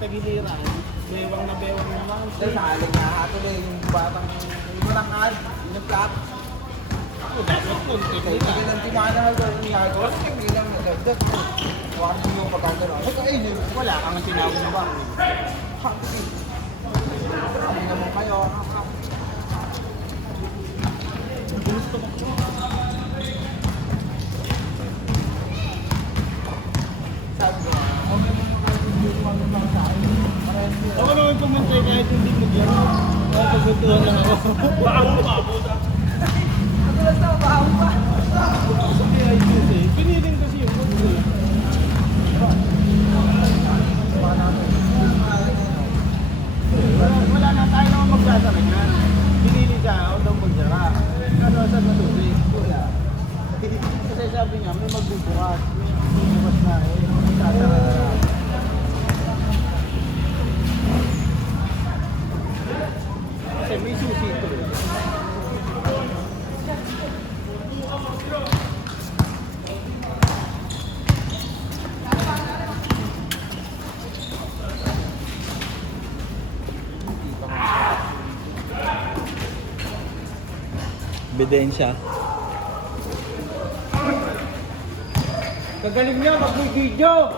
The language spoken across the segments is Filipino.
Tagiliran. Bewang na naman. Dahil sa aling nakatuloy yung batang yung malangad, yung plak. Ako, dapat po. Kaya hindi lang timana na doon yung ginagawa. Hindi lang nagagdag. Huwag mo yung pagkagano. Wala kang tinawag ba? Kami naman kayo. Gusto mo. Sabi ko, Ako naman pumunta kahit hindi mo dyan. Pagkutuhan lang ako. Paabo. Nagulat na, bahaw pa. Sabi ay kasi, piniling kasi yung mag Wala na tayo naman magsasabi na. Pinili siya ako daw magsara. Ano sa matubig? Kasi sabi niya, may magbubukas. May bukas na eh. Magsasara na. Kasi may susi ito eh. Ebidensya. Kagaling niya, mag-video!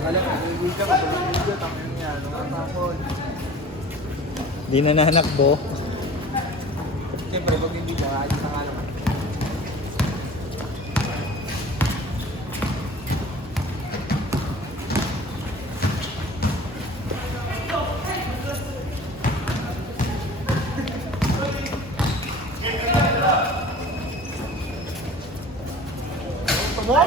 Galang, nag-ibig ka, mag-ibig ka, tapos niya, nakatapon. Di na nanakbo. Siyempre, pag hindi ka, ayos na nga naman. Boy!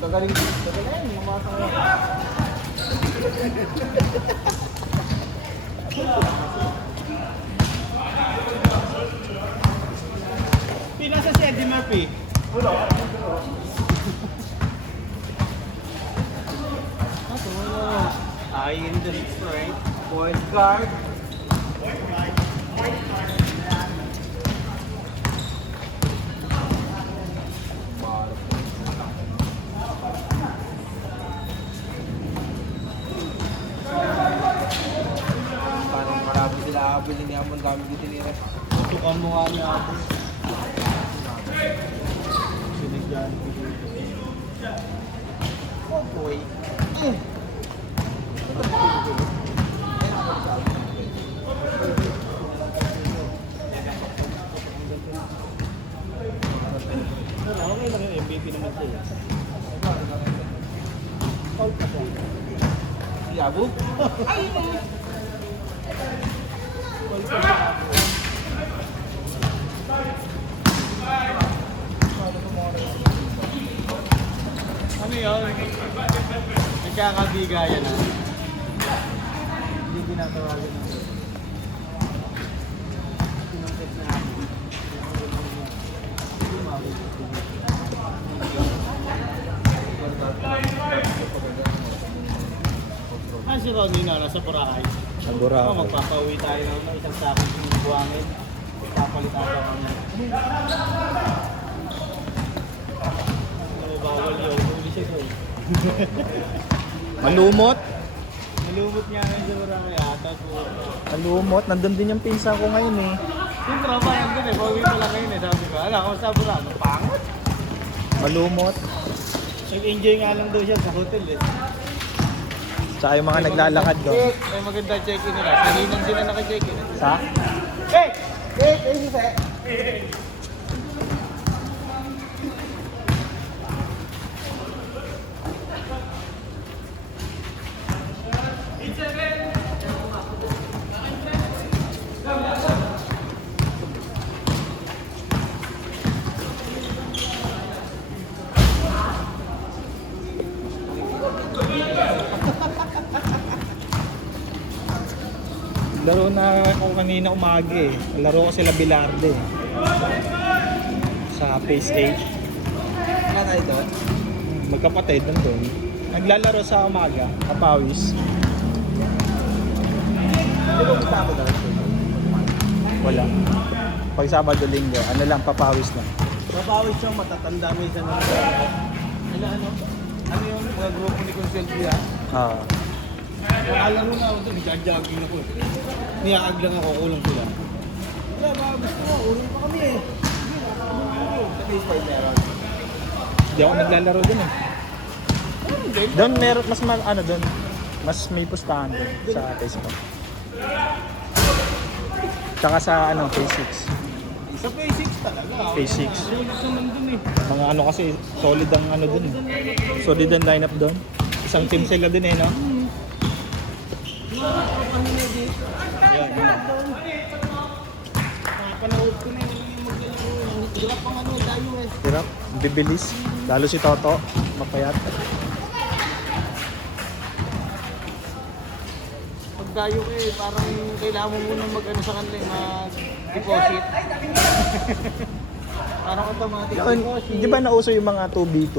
Gagaling, mamasa mo. Pinasa si Eddie Murphy. Wala. I in the straight. Point guard. Parang marami sila abili niya mo, dami dito nila. Tukan mo nga niya ako. Sinigyan ko dito. Oh boy. Pero okay lang yung MVP naman siya. Out na siya. Yabo? Ano yun? Nagkakabigayan na. Hindi tinatawagan na. Sinungkit na ako. Ah, si Ronnie na nasa Boracay. Sa Boracay. Magpapauwi tayo ng isang sakit ng buwangin. Papalit ako kami. Bawal yun. Huli siya doon. Malumot. Nalumot niya ngayon sa Boracay ata. Malumot. Nandun din yung pinsa ko ngayon eh. Yung tropa yan doon eh. Pauwi pa lang ngayon eh. Sabi ko, alam ko sa Boracay. Pangot. Malumot. Nag-enjoy nga lang daw siya sa hotel eh. Tsaka yung mga naglalakad ko. May maganda check-in nila. Sahinan sila naka-check-in. Sa? Hey! Sise. Laro na ako kanina umaga eh. Laro ko sila Bilarde. Sa Phase 8. Wala tayo doon? Magkapatid nandun. Naglalaro sa umaga, kapawis. Di ba punta ako doon? Wala. Pag Sabado Linggo, ano lang, papawis lang. Mapawis siyang matatanda minsan na ano yung mga grupo ni Conselvia. Ah. Nakalaro na ako doon, nagja-jogging ako. Niyaag lang ako, kulang sila. Wala ba, gusto mo, uwi pa kami eh. Sa baseball meron. Hindi ako naglalaro dun eh. Doon meron, mas ano doon, mas may pustahan doon sa Facebook. Tsaka sa ano, Phase 6. Sa Phase 6 talaga. Phase 6. Naman dun eh. Mga ano kasi, solid ang ano doon eh. Solid ang lineup doon. Isang team sila din eh, no? Yan. Napanood ko na yung maglaro. Hirap pang ano, tayo eh. Hirap, bibilis. Lalo si Toto, mapayat. Pag tayo eh, parang kailangan mo muna mag-ano sa kanila, mag-deposit. Parang automatic Yun, deposit. di ba nauso yung mga 2v2?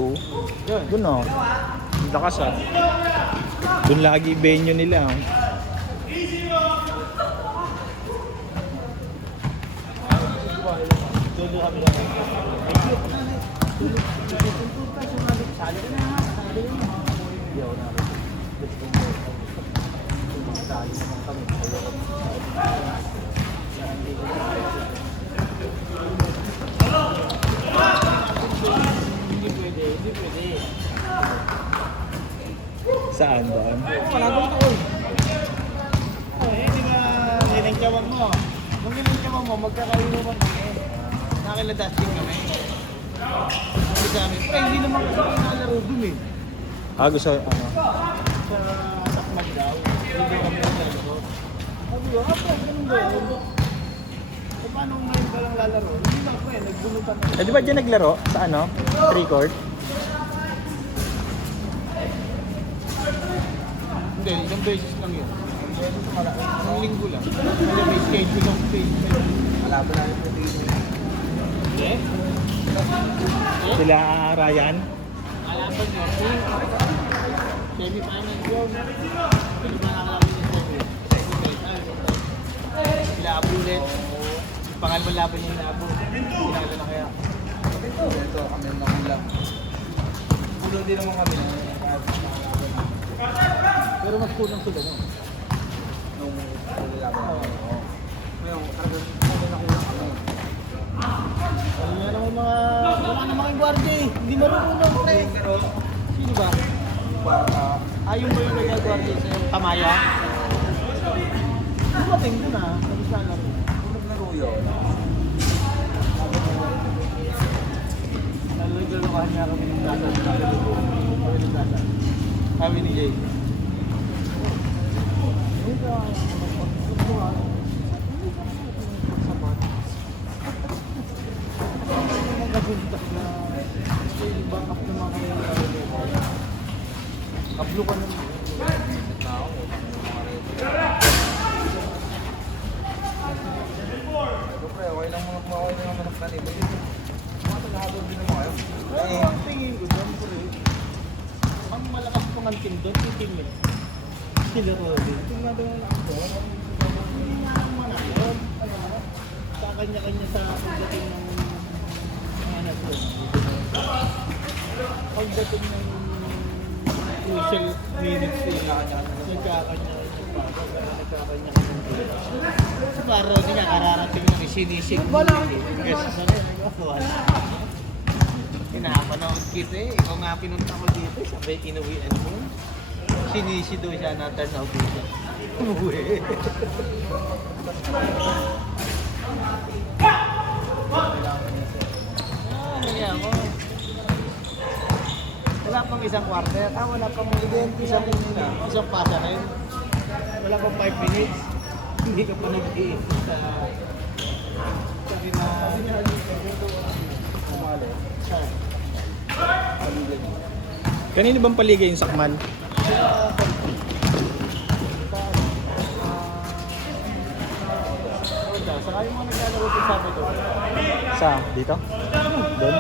Yun. Doon oh. Lakas ah. Doon lagi venue nila. Oh. Doon kami lang. Sali ka na, sali ka na. Hindi ako na. Sali naman kami. Hindi pwede, hindi pwede. Saan doon? Wala doon ako. Di ba nilintiyawan mo? Nung nilintiyawan mo, magkakainuman kami. Nakila-dusting kami. Sabi sa amin, pero hindi naman kasi nalaro dun eh. Ah, gusto ano? Sa Takmag daw, hindi kami nalaro. Sabi ko, ganun ba yun? So, paano ngayon ka lang lalaro? Hindi lang po eh, nagbunutan na. Eh, di ba dyan naglaro? Sa ano? 3-court? Hindi, isang beses lang yun. Isang linggo lang. Kasi may schedule ng page. Malaban namin po dito. Eh? Sila Ryan? Alaban nyo. Semi-finals yun. Hindi ba nakalaban yung semi-finals? Sila Abulet. Pangalawang laban yung Abu. Pinalo na kaya. Ito, kami naman lang. Pulo din naman kami. Pero mas kulang sila no? Nung laban. Oo. Ngayon, talagang kulang kami. Ano nga naman mga... Wala naman kayong guardia eh. Hindi marunong pre. Sino ba? Ayun ba yung nag-guardia sa yung Tamaya? Dumating doon ah. Tapos na lang. Naglaro yun. Nalagalawahan niya kami ng dasal. Kami ni Jay. Kaplo ka naman. Siyempre, okay lang mga manok na nito. Mga talahabang din naman kayo. Pero ang tingin ko, siyempre, ang malakas pang ang team doon, yung team eh. Sila Robin. Tingnan doon lang ako. Hindi nga ang manalo. Sa kanya-kanya sa pagdating ng mga doon. Pagdating ng crucial minutes eh, nagkakanya-kanya pa. Nagkakanya-kanya pa. Si Paro, hindi nga kararating ng isinisig. Wala. Kasi sa rin, nagkakawan. Pinapanood kita eh. Ikaw nga pinunta ko dito. Sabi, inuwian mo. Sinisi daw siya na turn out dito. Umuwi. Ano ako? Wala pang isang quarter. Wala pang isang pasa rin. Wala pang 5 minutes. Hindi ka pa nag-iisip sa... Sabi na... Kanino bang paligay yung sakman? Sabado. Sa dito? Doon?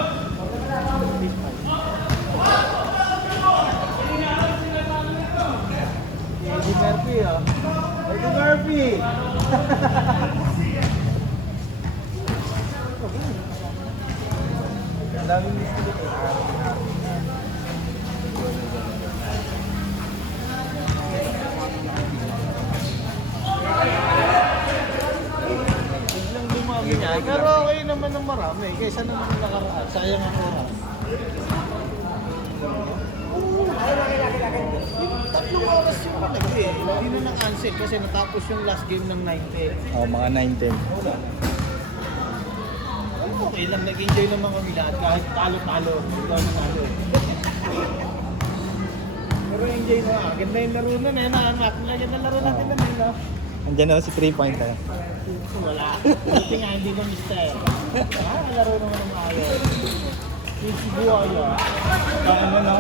Eddie Murphy ah. Eddie Murphy! Ang daming miski dito. Biglang dumami niya. Pero okay naman ng marami. Kaysa naman yung nakaraan. Sayang ang oras. Tatlong oras yung nag eh. Hindi na na-cancel kasi natapos yung last game ng 9-10. Oh, mga 9-10. Okay lang, nag-enjoy naman kami lahat kahit talo-talo. Ikaw na talo. Pero enjoy na. Ganda yung laro na na. Anak, ganda laro natin na na. Andiyan na si 3 point eh. Wala. Buti nga, hindi ko mister. Laro naman ng maayos. Yung si Buaya. Ano na?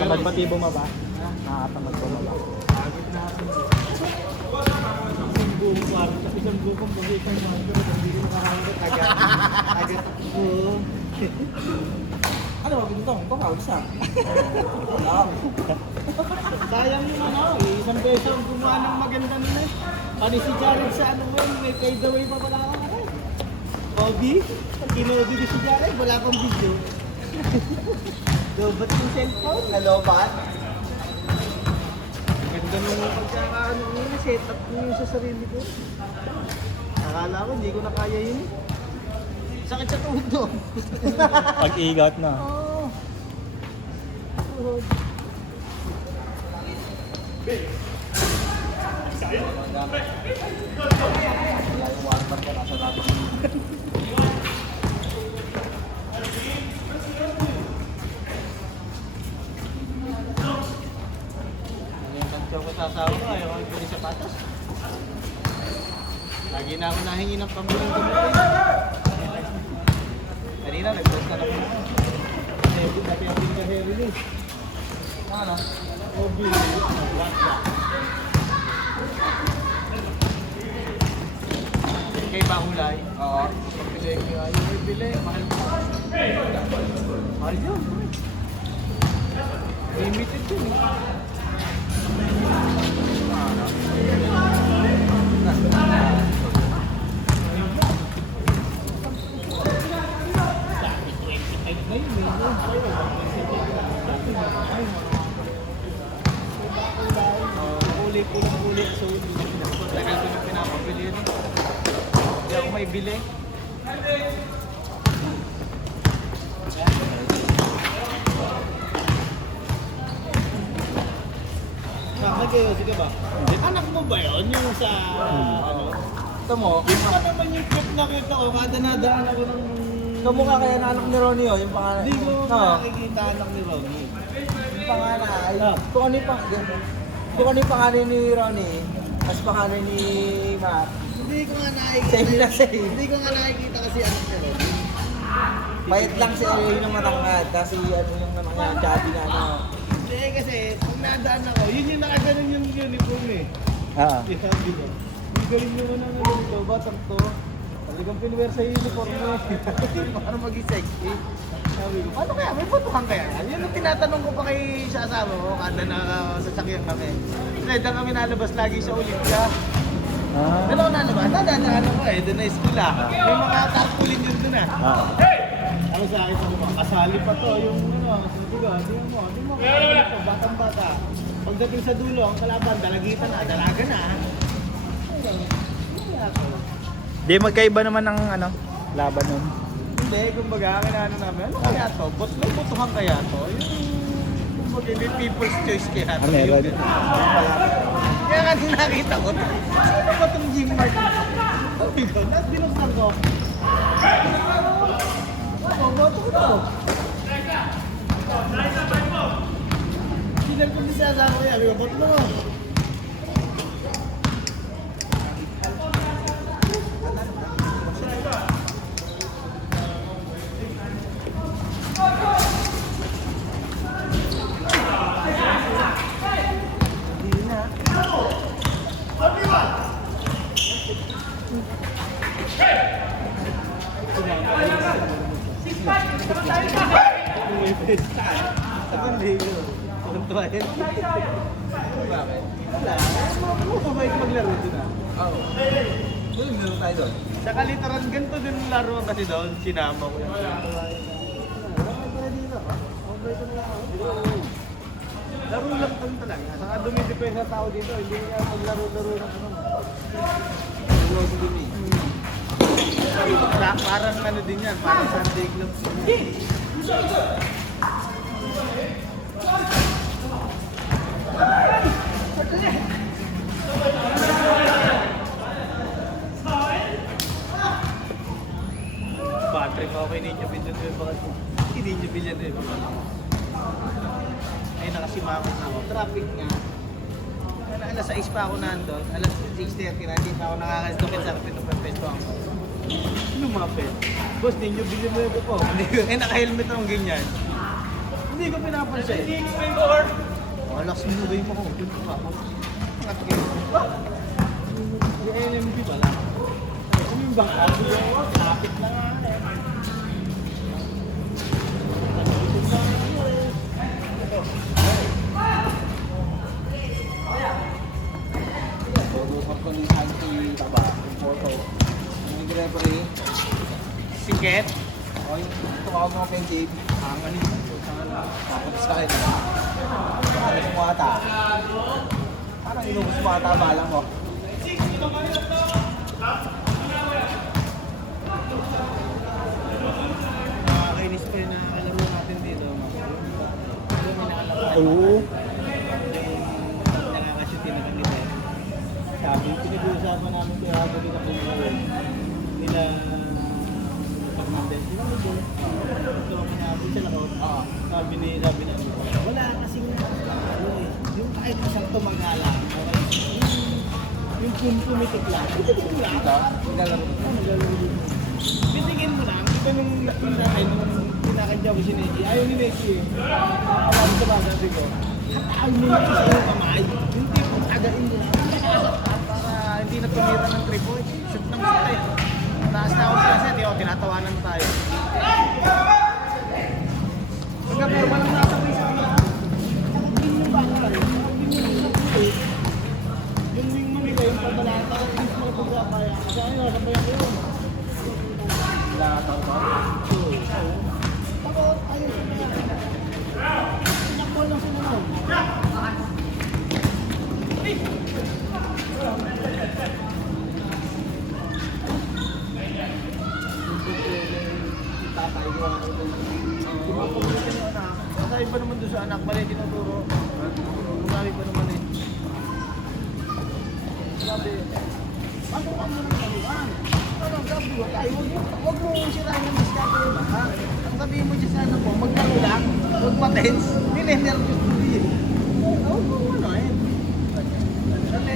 Nakatamad pati bumaba. Nakatamad bumaba. Isang buong kwarto, isang buong bagay kang mga hindi ko nakakagod agad ako. Ano ba pinto? Ito ka, isa. Sayang yung ano, isang beso ang gumawa ng maganda nila. Pani si Jared sa ano mo, may fade away pa wala ka ano. Hobby, pag kinodi ni si Jared, wala pang video. Lobat yung cellphone, nalobat. Ganda nung pagkakaano nyo, setup nyo sa sarili ko. Akala ko, hindi ko na kaya yun. Sakit sa tuhod doon. Pag-igat na. Oo. Tuhod. Kung masasawa ko, ayaw ko ibili sapatos. Lagi na ako nahingi ng pambili ng gamit. Kanina, nag-post na lang ako. Heavy na pinapin ka heavy ni. Ano? Hobby. Kay Bahulay. Oo. Pagpili ko ayaw ko ibili. Mahal mo. Mahal yun. Limited yun eh. Ulit. So, tagal ko na pinapabili yun. Hindi ako may bili. Kayo, sige ba? Anak mo ba yun? Yung sa, ano? Ito mo, Yung pa naman yung clip nakita ko, kada nadaan ako ng... kamukha kaya na anak ni Ronnie oh, yung pangalan. Hindi ko Oo. nakikita anak ni Ronnie. Yung pangalan ay, kung ano yung pangalan ni Ronnie, tapos pangalan ni Matt. Hindi ko nga nakikita. Same na same. Hindi ko nga nakikita kasi anak ni Ronnie. Payat lang si Ronnie ng matangkad, tapos ano yung naman yan, chubby na ano. Hindi kasi, pag nadaan ako, yun yung nakaganon yung uniform eh. Ah. Sabi ko, ang galing naman ang ano dito, batang to. Talagang pinwear sa uniform mo. Para maging sexy. Sabi ko, paano kaya? May botohan kaya? Yun ang tinatanong ko pa kay sa asawa ko, kada nakasasakyan kami. Kasi doon kami nalabas lagi sa Olympia. Ah. Doon ako nalabas, nadadaan ako eh, doon na school ah. May mga tarpaulin yun doon ah. Ah. Ano sa akin, sabi ko, kasali pa to, yung ano, sabi ko, di mo kasali pa, batang-bata. Pagdating sa dulo, ang kalaban, dalagitan na, dalaga na. Di magkaiba naman ng ano, laban nun. Hindi, kumbaga, kinano namin, ano kaya to? May butuhan kaya to? Yung, kumbaga, may people's choice kaya to. Meron. Kaya nga nakita ko, sino ba itong Jim Martin? Sabi ko, binuksan ko. Boto ko to. Sinal ko din sa asawa ko yan, boto mo. Hindi ko. Tuntua yan. Bakit? Wala. Mabait maglaro din ah. Oo. Doon, meron tayo doon. Sa kalitaran, ganito din laro kasi doon. Sinama ko yan. Laro lang doon talaga. Saka dumidepend sa tao dito. Hindi niya maglaro-laro ng ano. Lord din eh. Parang ano din yan. Parang Sunday Club. Patrick, okay ninyo bilyan din ba kasi? Hindi nyo bilyan din ba? Ay, nakasimamit na ako. Traffic nga. Alas 6 pa ako nandun. Alas 6:30 na. Hindi pa ako nakakasdukit sa pinupesto ako. Lumapit. Boss, ninyo bilyan mo yung po. Hindi ko. Eh, naka-helmet akong ganyan. Hindi ko pinapansin. Hindi ko yung door. Wala sinugay mo ko. Doon ko pa. Angat kayo. Yung LMB pala. Ano yung bangka? Traffic na nga. Photo ko ni Santi Taba. Photo. Yung referee. Siket. O, yung tumawag mo kay Jade. Ang ano yun? Tapos sa akin. Parang sumata. Parang inubos sumata balang mo. Nakakainis pa yung nakakalaro natin dito. Oo. Nakakashutin na kami tayo. Sabi, pinag-uusapan namin kaya ako dito kung nila Fernandez. Sino mo doon? Ito, pinabi siya lakot. Sabi na, wala kasing yung kahit isang tumangala. Yung pumitik lang. Pumitik lang. Dito, naglalaro. Naglalaro dito. Bitigin mo lang. Ito nung natin natin, nung pinakadya ko si Neki. Ayaw ni Neki eh. Nakakawag sa baga, sabi ko. Hataw mo lang sa iyong kamay. Yung tipong again mo lang. Para hindi na tumira ng 3 points. Shoot ng shoot tayo. Taas na ako sa set. Tinatawanan tayo. Pagka-forma lang nasabay sa akin. Nakapin mo ba ka? Nakapin mo lang sa puti. Yung wing mamigay, yung pagbalata. Yung mga pagkakaya. Kasi ano, nasabayan ko yun. Naglalaro ba? Takot, ayun sa kaya. Pinakbol lang sila nun. Tatay ko ako doon. Pumapagalitin yung anak. Masaya pa naman doon sa anak. Mali tinuturo. Marami pa naman eh. Sabi, pasok ka muna ng kaluan. Parang sabi ko, ay, huwag mo sirahin ng diskarte yung baka. Ang sabihin mo dyan sa ano po, maglaro lang, huwag ma-tense. Nilenervous mo din. Huwag mo ano eh.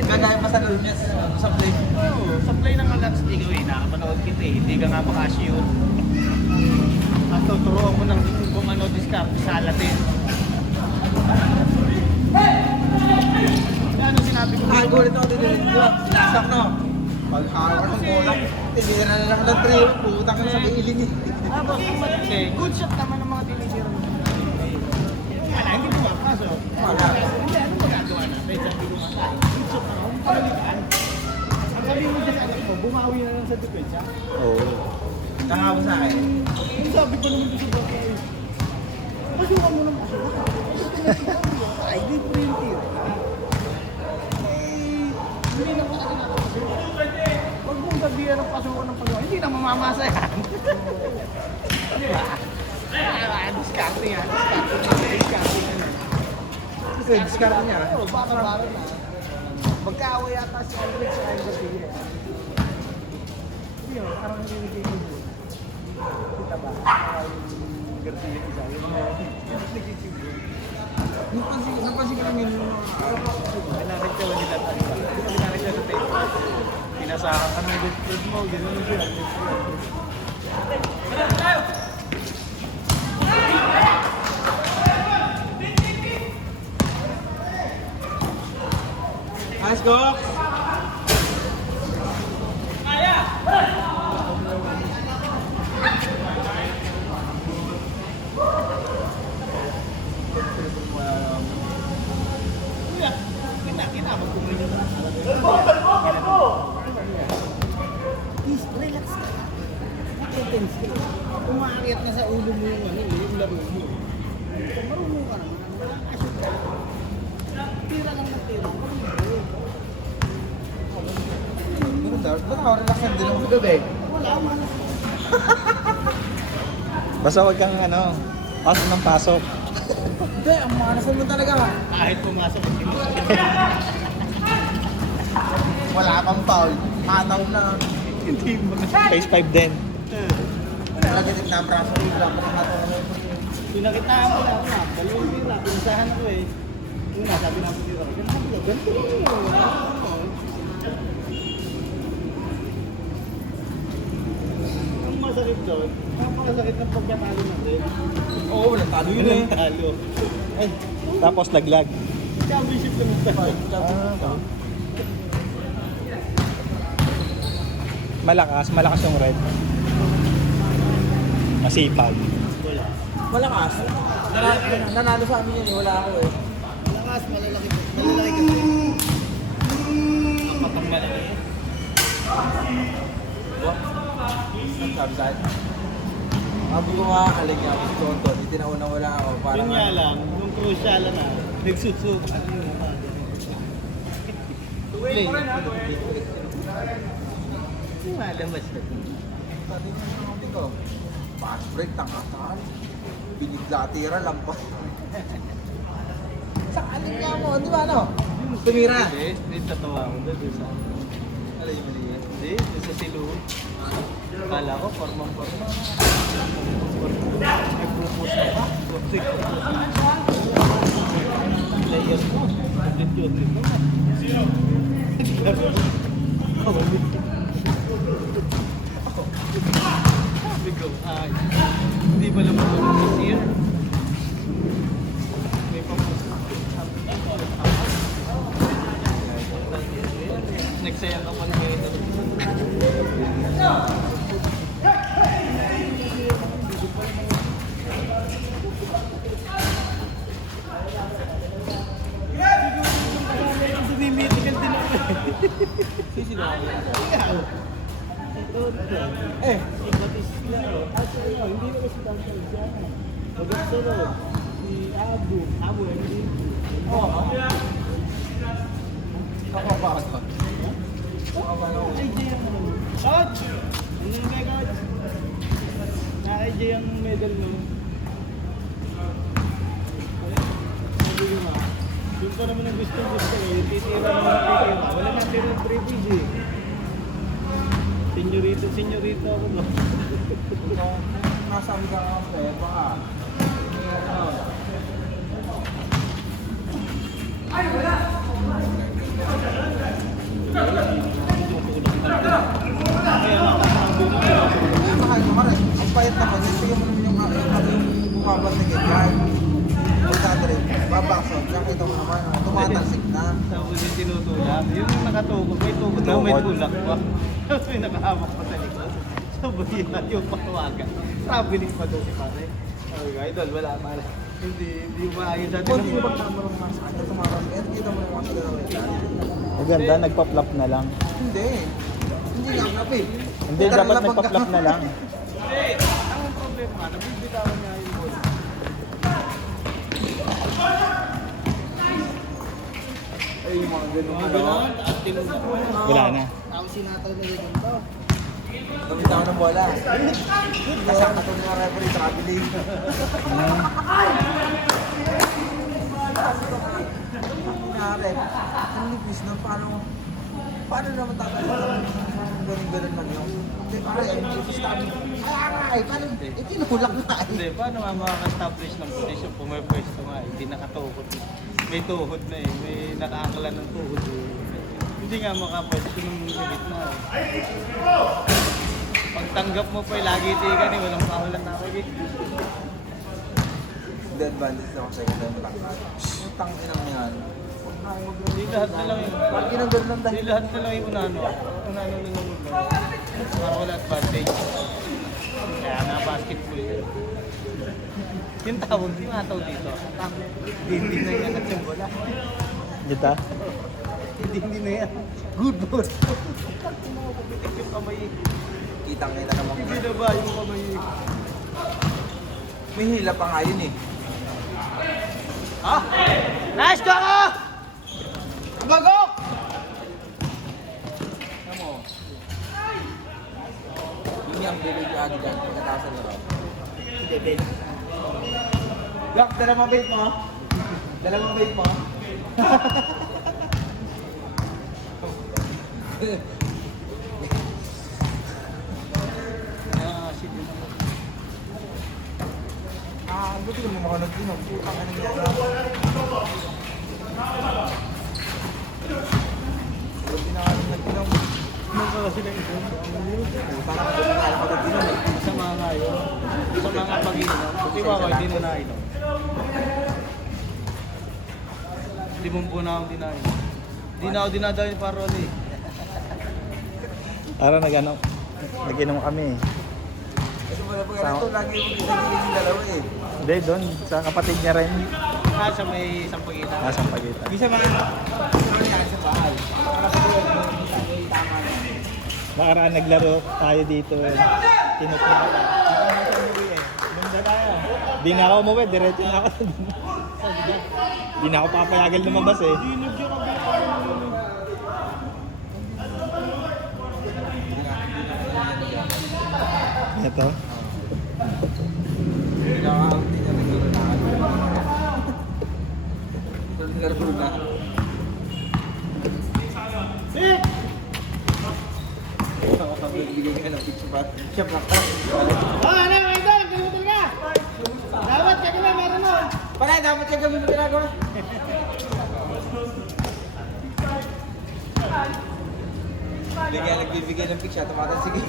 Ganda yung masalol niya sa play. Oo, sa play ng Alats, ikaw eh, nakapanood kita eh. Hindi ka nga makashoot. At tuturuan mo ng kung ano diskarte sa Latin. Ano sinabi ko? Ay, gulit ako dito. Lasak na. Pag-hawak ng bola, tinira na lang ng 3. Putang na sa iling eh. Habang kumatse, good shot naman ng mga tinisira mo. Wala, hindi pumapasok. Wala. Hindi, ano magagawa natin? Sabi ko nga, good shot naman, pamalitaan. Ang sabi mo dyan, anak ko, bumawi na lang sa depensa. Oo. Nakakawa sa akin. Yung sabi ko naman doon sa block ay, pasukan mo ng pasukan. Ay, di po yung tiro. Eh, hindi na ko talaga nakapasukan. Huwag mong sabihan ng pasukan ng pasukan. Hindi na mamamasa yan. Di ba? Discarding yan. Discarding yan. Kasi discard niya. Oo, baka-baka na. Magkaaway yata si Aldrich sa Ayun Garcia. Hindi yun, parang nililagay ko yun. Kita ba? Yung Garcia isa. Yung Napansin ko lang yun. kailangan siya wala nila tayo. Kailangan siya sa tayo. Pinasakan ka ng good mo. Gano'n siya. Let's go! Kita, magkumain na. Please, relax ka. Tense ka. Umaakit na sa ulo mo yung laro mo. Marunong ka naman. Asok ka. Tira lang na tira. Pero dapat, ba't ako relaxan din ako gabi? Wala, wala. Basta wag kang ano, pasok ng pasok. Hindi, ang manasan mo talaga. Kahit pumasok ang Wala kang foul. Mataw na. hindi mo na. Phase 5 din. Lagi din na braso ko lang. Pinakitaan ko lang na. Dalawang tira. Pinasahan ako eh. Una, sabi na ako tira. Ganito lang yun. Ang masakit doon, napakasakit ng pagkatalo natin. Oo, walang talo yun eh. Talo. Ay, Tapos laglag. championship naman tayo. Malakas yung red. Masipag. Wala. Malakas. Nanalo sa amin yun eh. Wala ako eh. Malakas, malalaki. Malalaki kasi. Ang matang malaki. Ang sabi sa'yo. Sabi ko nga, alig niya ako si Tonto. Hindi na unang wala ako. Yun nga lang, nung crucial na, nagsusuka. Play. Lumalabas na. Sabi niya sa mga ko, fast break, tangkataan. Binigla tira, lampas. Sa aling nga mo, di ba ano? Tumira. Hindi, tatawa ko doon sa... Alay yung maliit. Hindi, doon sa silu. Kala ko, formang-forma. May pupus na pa. Player ko. Yun mo. Bigaw. Hindi ba naman ito this year? May pupus. Nagsayang ako ngayon. Sumimitical din ako. Eh, Si Batista. Hindi ko kasi tantal siya. Pagkaksunod, si Abu. Abu, hindi. oo. Nakapakot ko. AJ ang coach! Ano yung kay coach? Na-AJ ang medal mo. Sabi ko nga, yun pa naman ang gusto eh. Yung titira mo ng titira. Wala nga tira ng 3Ps eh. Senyorito ako ba? Kung nasabi ka nga ako, baka. Kaya nakakasabi mo. Mahal mo ka rin. Ang payat naman, sige mo naman yung bukabat na ganyan. Magdadre, babakso. Kaya kita mo naman, tumatalsik na. Tapos yung tinutulak. Yung nakatugod, may tugod daw, may tulak pa. Tapos may nakahawak pa sa likod. Sabay yan yung patawagan. Traveling pa doon si pare. Sabi ko, idol, wala pa. Hindi maayos natin. Kung hindi ba tama ng mga sakit, tumakas. Kaya kita mo yung mga sakit. Maganda, nagpa-flop na lang. Hindi. Hindi nga kape. Hindi, dapat nagpa-flop na lang. Ang problema, nabibitawan niya yung ball. Ay, yung mga ganun. Mga gano'n, taas tinulak mo. Wala na. Tapos sinataw nila ganito. Gamit ako ng bola. Kasama ito ng referee traveling. Nangyari. Ang lipis na paano naman tatalo? Ganun lang yun. Hindi, pare, ang lipis namin. Ay, paano? Tinulak na. Hindi, paano nga makaka-establish ng posisyon? Pumipwesto nga, hindi nakatuhod. May tuhod na eh, may nakaakala ng tuhod eh. Hindi nga makapwesto ng gitna eh. Pagtanggap mo pa lagi tigan eh, walang pahulan na ako eh. Hindi advantage ako sa second time lang. Yung tangin yan. Hindi lahat na lang yung... Parang ginagano lang Hindi lahat na lang yung unano. Unano lang yung para wala advantage. Kaya nga basketball yun. Yung tawag, yung ataw dito. Hindi na yan at yung bola. Dito? Hindi na yan. Good ball. Pumitik yung kamay. Kitang-kita naman. Hindi na ba yung kamay? May hila pa nga yun eh. Ha? Nice go! Bagok! Ano mo? Yun yung bibig yung agi dyan. Pagkatapos sa laro. Hindi, Ben. Gak, dala mo bait mo. Dala mo bait mo. Sige na. Buti naman ako nag-inom. Putang ano niya. Buti na ako nag-inom. Ano ba sila ito? Putang ano niya. Ako nag-inom eh. Sa mga yun. Sa mga pag-inom. Buti ba ako hindi na nainom? Limang po na akong dinain. Hindi na ako dinadayin para ron eh. Para nag-inom kami. Kasi wala po yan ito. Lagi yung nagiging yung dalawa eh. Hindi, doon. Sa kapatid niya rin. Sa may isang pag-inom. Nasa Pagitan. Bisa mga ano yan sa bahay. Tama na. Nakaraan naglaro tayo dito. Tinot na ako. Nung tayo. Di na ako umuwi, diretso na ako. Di na ako papayagal lumabas eh. Dinugyo ka ba? Ito. Pinaka-out din yung nagkaroon na. Nagkaroon na. Sit! Bigay ka ng pizza pa. Siya pa. Oh, ano, idol? Kalimutan ka! Dapat ka na, meron mo. Pare, dapat siya gawin mo ginagawa. Bigyan nagbibigay ng pizza, tumatang sige.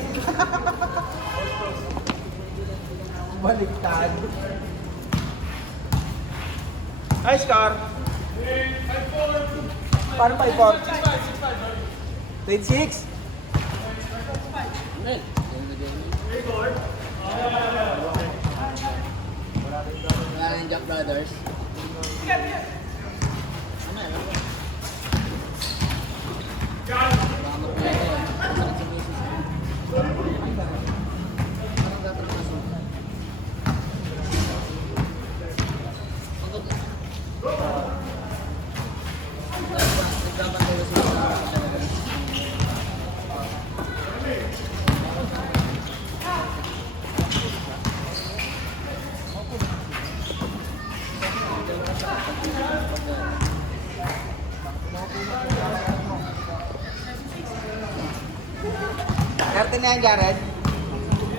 Baliktad. Hi, Scar. Paano 5-4? 26? Wala ng Jack Brothers. Kartin na yan, Jared.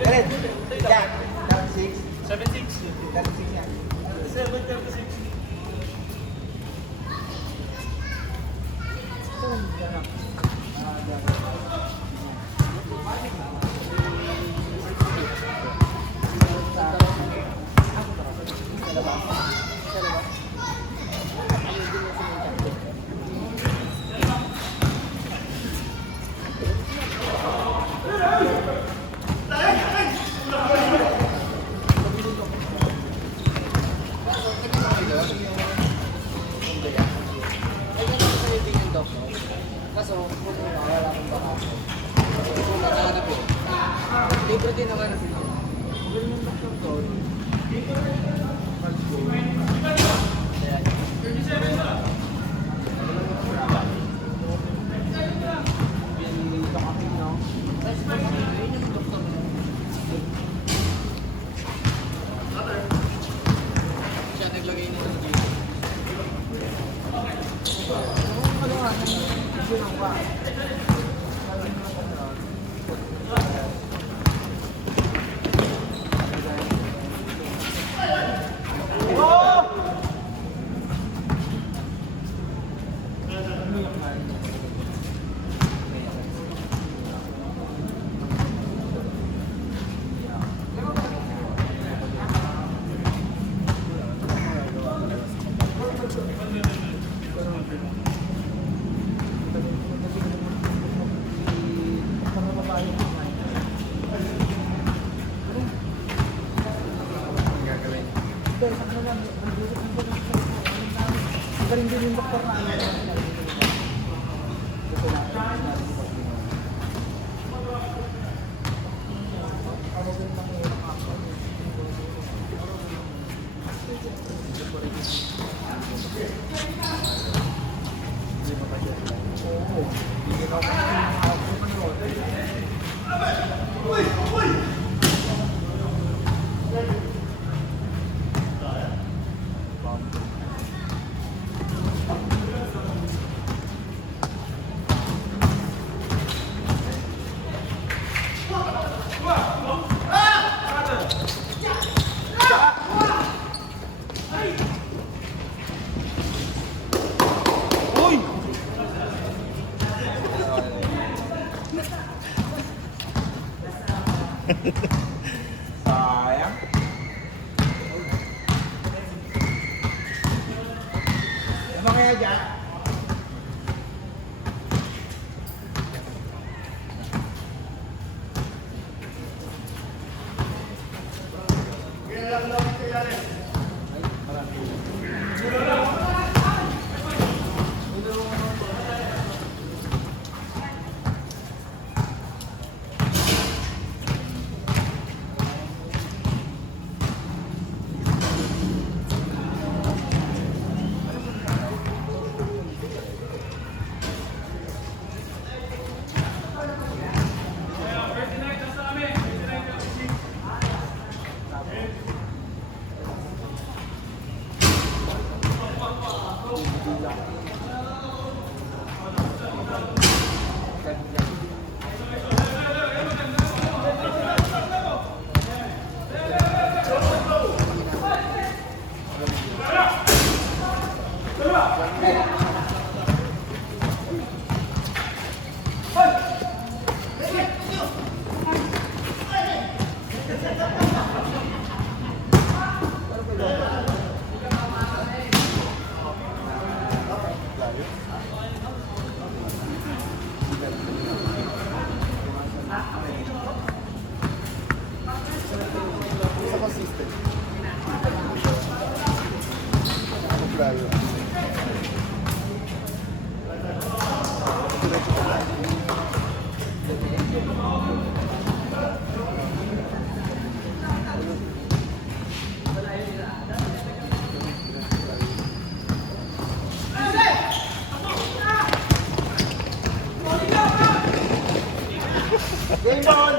Jared. Jack. 36. 7-6. 36 yan. 7-36. Kaso, kung wala akong baka. Kung nakahanap yun. Libre din naman na sila. Galing yung doktor doon. Galing din yung doktor na ano. Gusto na. Uy! Sayang. Ano kaya dyan? Sa consistent. Layo. Diretso ka lang. Game on!